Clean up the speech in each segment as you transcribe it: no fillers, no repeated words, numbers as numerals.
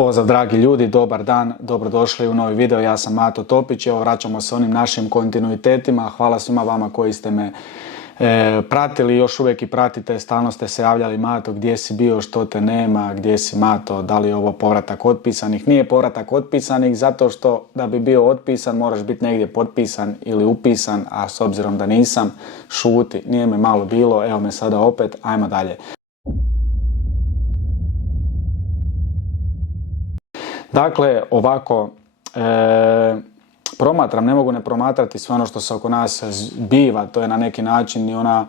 Pozdrav dragi ljudi, dobar dan, dobrodošli u novi video, ja sam Mato Topić, evo vraćamo se onim našim kontinuitetima, hvala svima vama koji ste me pratili, još uvijek i pratite, stalno ste se javljali: Mato, gdje si bio, što te nema, gdje si Mato, da li je ovo povratak otpisanih? Nije povratak otpisanih zato što da bi bio otpisan moraš biti negdje potpisan ili upisan, a s obzirom da nisam, šuti, nije me malo bilo, evo me sada opet, ajmo dalje. Dakle, ovako, promatram, ne mogu ne promatrati sve ono što se oko nas zbiva, to je na neki način i ona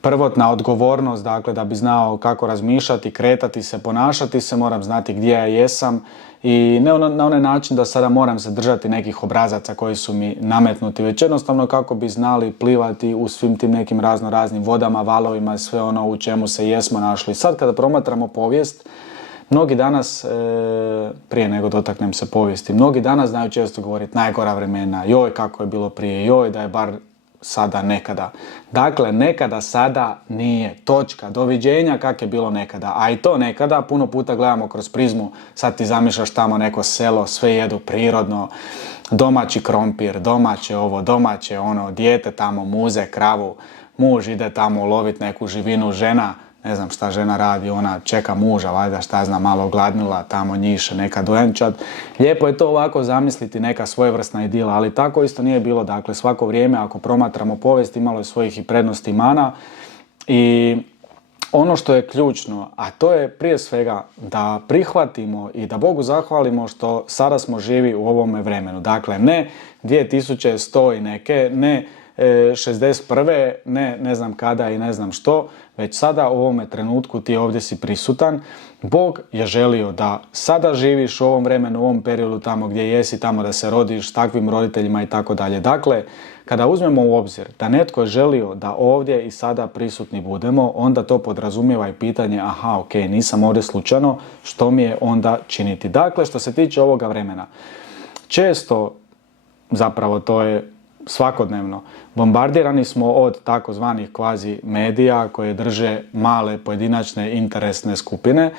prvotna odgovornost, dakle da bi znao kako razmišljati, kretati se, ponašati se, moram znati gdje ja jesam i ne na onaj način da sada moram se držati nekih obrazaca koji su mi nametnuti, već jednostavno kako bi znali plivati u svim tim nekim raznim vodama, valovima, sve ono u čemu se jesmo našli. Sad kada promatramo povijest, mnogi danas, prije nego dotaknem se povijesti, mnogi danas znaju često govoriti najgora vremena, joj kako je bilo prije, joj da je bar sada nekada. Dakle, nekada sada nije, točka, doviđenja kak je bilo nekada, a i to nekada puno puta gledamo kroz prizmu, sad ti zamišljaš tamo neko selo, sve jedu prirodno, domaći krompir, domaće ovo, domaće ono, dijete tamo muze kravu, muž ide tamo lovit neku živinu, žena, ne znam šta žena radi, ona čeka muža, valjda šta zna, malo gladnila, tamo njiše neka dojenčad. Lijepo je to ovako zamisliti, neka svojevrsna idila, ali tako isto nije bilo. Dakle, svako vrijeme, ako promatramo povijest, imalo je svojih i prednosti i mana. I ono što je ključno, a to je prije svega da prihvatimo i da Bogu zahvalimo što sada smo živi u ovome vremenu. Dakle, ne 2100 i neke, ne 61. ne znam kada i ne znam što, već sada u ovome trenutku ti ovdje si prisutan. Bog je želio da sada živiš u ovom vremenu, u ovom periodu tamo gdje jesi, tamo da se rodiš s takvim roditeljima i tako dalje. Dakle, kada uzmemo u obzir da netko je želio da ovdje i sada prisutni budemo, onda to podrazumijeva i pitanje, aha, ok, nisam ovdje slučajno, što mi je onda činiti? Dakle, što se tiče ovoga vremena, često, zapravo to je svakodnevno, bombardirani smo od takozvanih kvazi medija koje drže male pojedinačne interesne skupine.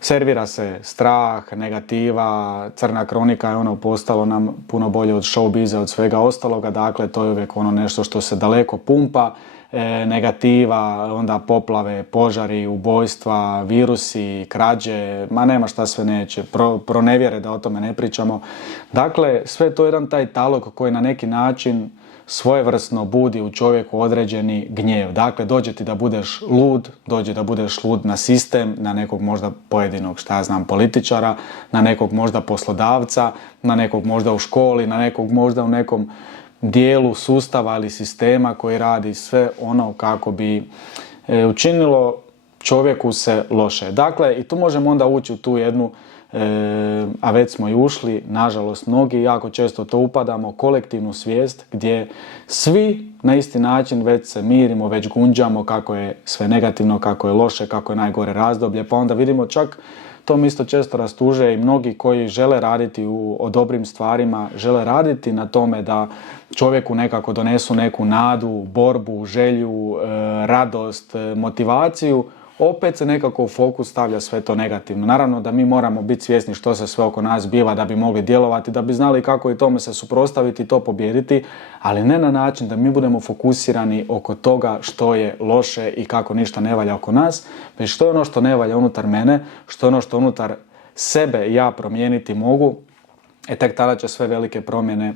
Servira se strah, negativa, crna kronika je ono postalo nam puno bolje od showbiza, od svega ostaloga. Dakle, to je uvijek ono nešto što se daleko pumpa, negativa, onda poplave, požari, ubojstva, virusi, krađe, ma nema šta sve neće, pronevjere da o tome ne pričamo. Dakle, sve to je jedan taj talog koji na neki način svojevrsno budi u čovjeku određeni gnjev. Dakle, dođe ti da budeš lud, dođe da budeš lud na sistem, na nekog možda pojedinog, šta ja znam, političara, na nekog možda poslodavca, na nekog možda u školi, na nekog možda u nekom dijelu sustava ili sistema koji radi sve ono kako bi učinilo čovjeku se loše. Dakle, i tu možemo onda ući u tu jednu, a već smo i ušli, nažalost mnogi jako često to upadamo, kolektivnu svijest gdje svi na isti način već se mirimo, već gunđamo kako je sve negativno, kako je loše, kako je najgore razdoblje, pa onda vidimo čak to mi isto često rastuže i mnogi koji žele raditi o dobrim stvarima, žele raditi na tome da čovjeku nekako donesu neku nadu, borbu, želju, radost, motivaciju, opet se nekako u fokus stavlja sve to negativno. Naravno da mi moramo biti svjesni što se sve oko nas biva da bi mogli djelovati, da bi znali kako i tome se suprotstaviti i to pobijediti, ali ne na način da mi budemo fokusirani oko toga što je loše i kako ništa ne valja oko nas, već što je ono što ne valja unutar mene, što je ono što unutar sebe ja promijeniti mogu, tek tada će sve velike promjene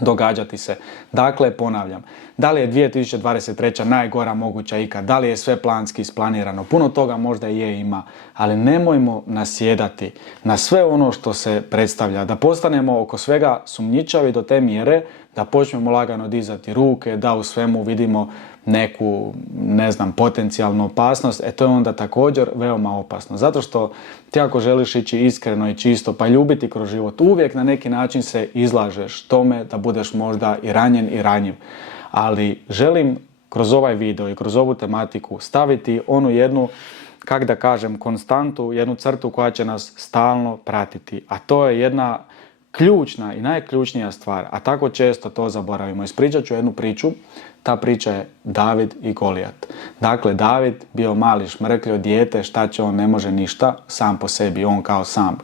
događati se. Dakle, ponavljam, da li je 2023. najgora moguća ikad, da li je sve planski isplanirano, puno toga možda ima, ali nemojmo nasjedati na sve ono što se predstavlja, da postanemo oko svega sumnjičavi do te mjere da počnemo lagano dizati ruke, da u svemu vidimo neku, ne znam, potencijalnu opasnost, to je onda također veoma opasno. Zato što ti ako želiš ići iskreno i čisto pa ljubiti kroz život, uvijek na neki način se izlažeš tome da budeš možda i ranjen i ranjiv. Ali želim kroz ovaj video i kroz ovu tematiku staviti onu jednu, kak da kažem, konstantu, jednu crtu koja će nas stalno pratiti. A to je jedna ključna i najključnija stvar, a tako često to zaboravimo. Ispričat ću jednu priču, ta priča je David i Golijat. Dakle, David bio mali šmrkljo dijete, šta će on, ne može ništa, sam po sebi, on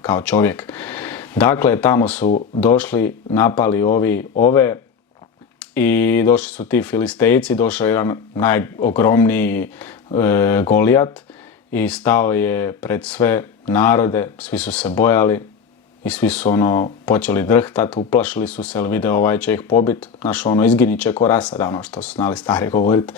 kao čovjek. Dakle, tamo su došli, napali ove i došli su ti Filistejci, došao je jedan najogromniji Golijat i stao je pred sve narode, svi su se bojali i svi su počeli drhtat, uplašili su se, jer vide ovaj će ih pobit, izginit će ko rasada, što su znali stari govoriti.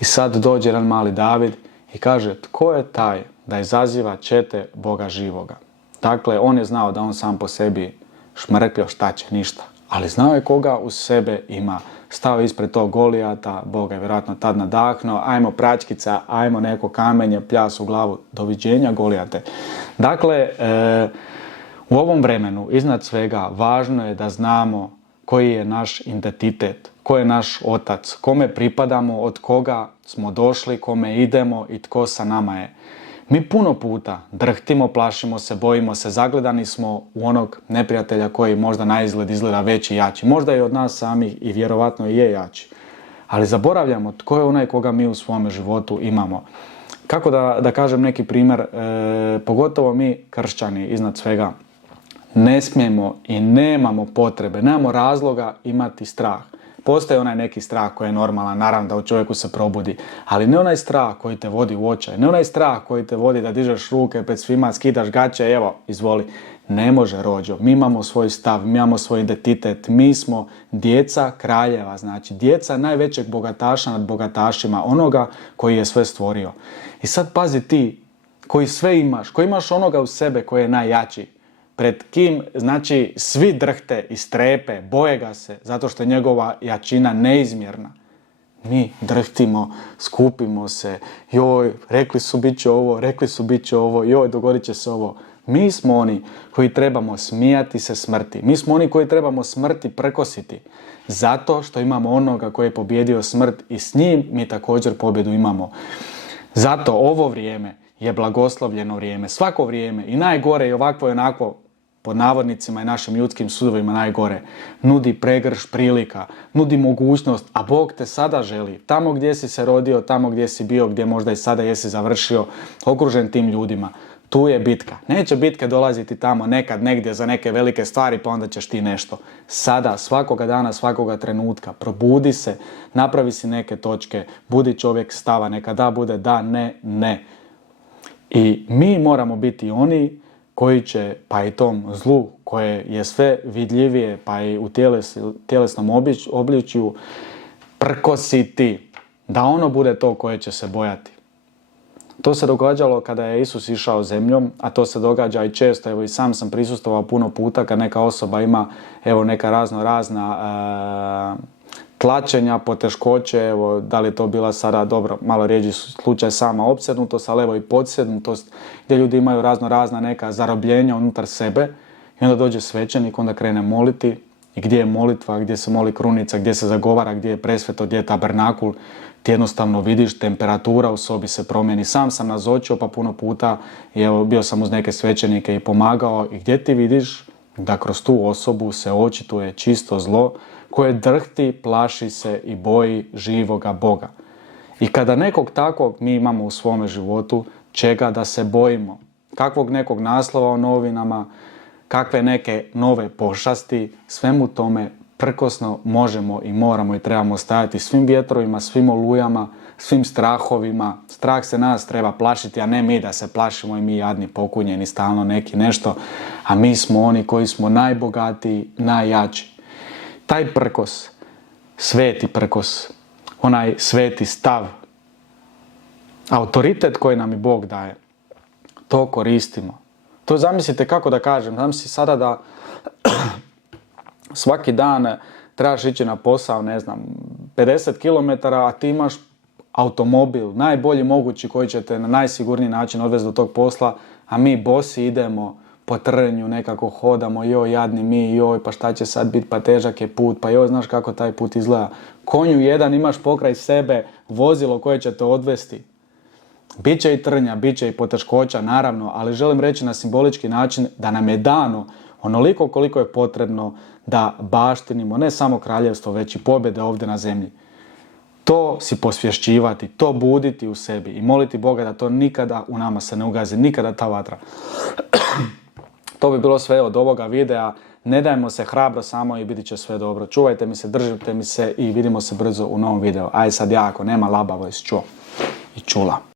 I sad dođe jedan mali David i kaže, tko je taj da izaziva čete Boga živoga? Dakle, on je znao da on sam po sebi šmrkljo, šta će, ništa. Ali znao je koga uz sebe ima. Stao ispred tog Golijata, Bog je vjerojatno tad nadahnuo, ajmo pračkica, ajmo neko kamenje, pljas u glavu, doviđenja Golijate. Dakle, u ovom vremenu, iznad svega, važno je da znamo koji je naš identitet, ko je naš otac, kome pripadamo, od koga smo došli, kome idemo i tko sa nama je. Mi puno puta drhtimo, plašimo se, bojimo se, zagledani smo u onog neprijatelja koji možda na izgled izgleda veći i jači. Možda i od nas samih i vjerovatno i je jači. Ali zaboravljamo tko je onaj koga mi u svome životu imamo. Kako da kažem neki primjer, pogotovo mi kršćani iznad svega, ne smijemo i nemamo potrebe, nemamo razloga imati strah. Postoji onaj neki strah koji je normalan, naravno da u čovjeku se probudi, ali ne onaj strah koji te vodi u očaj, ne onaj strah koji te vodi da dižeš ruke pred svima, skidaš gaće, evo, izvoli. Ne može, rođo, mi imamo svoj stav, mi imamo svoj identitet, mi smo djeca kraljeva, znači djeca najvećeg bogataša nad bogatašima, onoga koji je sve stvorio. I sad pazi ti, koji sve imaš, koji imaš onoga u sebe koji je najjači, pred kim, znači, svi drhte i strepe, boje ga se, zato što je njegova jačina neizmjerna. Mi drhtimo, skupimo se, joj, rekli su bit će ovo, joj, dogodit će se ovo. Mi smo oni koji trebamo smijati se smrti. Mi smo oni koji trebamo smrti prkositi. Zato što imamo onoga koji je pobjedio smrt i s njim mi također pobjedu imamo. Zato ovo vrijeme je blagoslovljeno vrijeme. Svako vrijeme, i najgore i ovakvo i onako, pod navodnicima i našim ljudskim sudovima najgore, nudi pregrš prilika, nudi mogućnost, a Bog te sada želi. Tamo gdje si se rodio, tamo gdje si bio, gdje možda i sada jesi završio, okružen tim ljudima. Tu je bitka. Neće bitke dolaziti tamo nekad, negdje za neke velike stvari, pa onda ćeš ti nešto. Sada, svakoga dana, svakoga trenutka, probudi se, napravi si neke točke, budi čovjek stava, neka da bude da, ne. I mi moramo biti oni koji će, pa i tom zlu koje je sve vidljivije, pa i u tjelesnom obličju, prkositi, da ono bude to koje će se bojati. To se događalo kada je Isus išao zemljom, a to se događa i često, evo i sam prisustvovao puno puta kad neka osoba ima neka razna tlačenja, poteškoće, evo da li je to bila sada, dobro, malo rijeđi slučaj sama opsjednutost, ali evo i podsjednutost, gdje ljudi imaju razna neka zarobljenja unutar sebe i onda dođe svećenik, onda krene moliti i gdje je molitva, gdje se moli krunica, gdje se zagovara, gdje je presveto, gdje je tabernakul, ti jednostavno vidiš, temperatura u sobi se promijeni. Sam nazočio pa puno puta i evo bio sam uz neke svećenike i pomagao i gdje ti vidiš da kroz tu osobu se očituje čisto zlo koje drhti, plaši se i boji živoga Boga. I kada nekog takvog mi imamo u svome životu, čega da se bojimo? Kakvog nekog naslova u novinama, kakve neke nove pošasti, svemu tome prkosno možemo i moramo i trebamo stajati svim vjetrovima, svim olujama, svim strahovima. Strah se nas treba plašiti, a ne mi da se plašimo i mi jadni, pokunjeni, stalno neki nešto. A mi smo oni koji smo najbogatiji, najjači. Taj prkos, sveti prkos, onaj sveti stav, autoritet koji nam i Bog daje, to koristimo. To zamislite kako da kažem, zamisli sada da svaki dan trebaš ići na posao, 50 km, a ti imaš automobil, najbolji mogući koji će te na najsigurniji način odvesti do tog posla, a mi bosi idemo po trnju, nekako hodamo, joj jadni mi, joj pa šta će sad biti, pa težak je put, pa joj znaš kako taj put izgleda. Konju jedan imaš pokraj sebe, vozilo koje će te odvesti. Biće i trnja, biće i poteškoća, naravno, ali želim reći na simbolički način da nam je dano onoliko koliko je potrebno da baštinimo ne samo kraljevstvo, već i pobjede ovdje na zemlji. To si posvješćivati, to buditi u sebi i moliti Boga da to nikada u nama se ne ugazi, nikada ta vatra. To bi bilo sve od ovoga videa. Ne dajmo se, hrabro samo i biti će sve dobro. Čuvajte mi se, držite mi se i vidimo se brzo u novom videu. Aj sad ja, ako nema labavo, jesi čuo i čula.